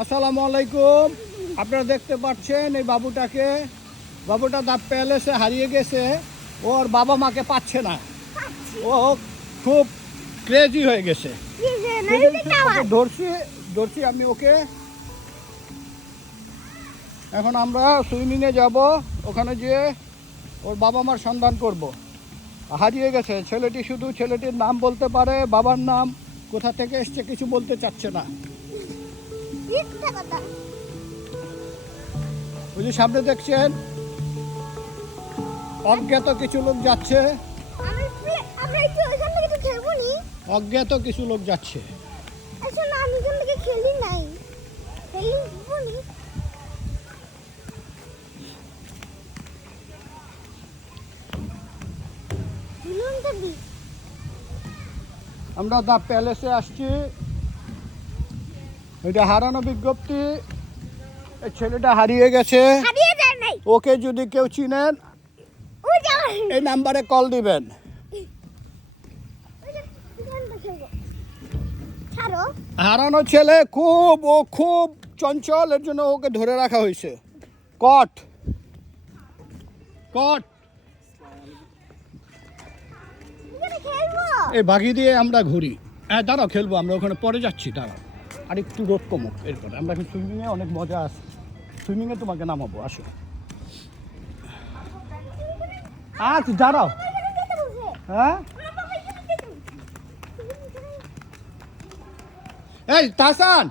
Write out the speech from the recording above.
আসসালামু আলাইকুম। আপনারা দেখতে পাচ্ছেন এই বাবুটা দা প্যালেসে হারিয়ে গেছে। ওর বাবা মাকে পাচ্ছে না, ও খুব ক্রেজি হয়ে গেছে। ধরছি আমি ওকে। এখন আমরা সুইমিংয়ে যাব, ওখানে যেয়ে ওর বাবা মার সন্ধান করব। হারিয়ে গেছে ছেলেটি, শুধু ছেলেটির নাম বলতে পারে, বাবার নাম কোথা থেকে এসছে কিছু বলতে চাচ্ছে না। ওই যে সামনে দেখছেন অজ্ঞাত কিছু লোক যাচ্ছে, অজ্ঞাত কিছু লোক যাচ্ছে। আমরা দা প্যালেসে আসছি। এটা হারানো বিজ্ঞপ্তি, এই ছেলেটা হারিয়ে গেছে। ওকে যদি কেউ চিনেন এই নাম্বারে কল দিবেন। হারানো ছেলে খুব চঞ্চল, এর জন্য ওকে ধরে রাখা হয়েছে। কট এই বাগি দিয়ে আমরা ঘুরি। হ্যাঁ দাঁড়াও, খেলবো আমরা, ওখানে পরে যাচ্ছি, দাঁড়াও আর একটু রোদ কমুক, এরপরে আমরা এখন সুইমিংয়ে অনেক মজা আছে। সুইমিংয়ে তোমাকে নামাবো, আসো। আচ্ছা দাঁড়াও। হ্যাঁ এই তাহসান।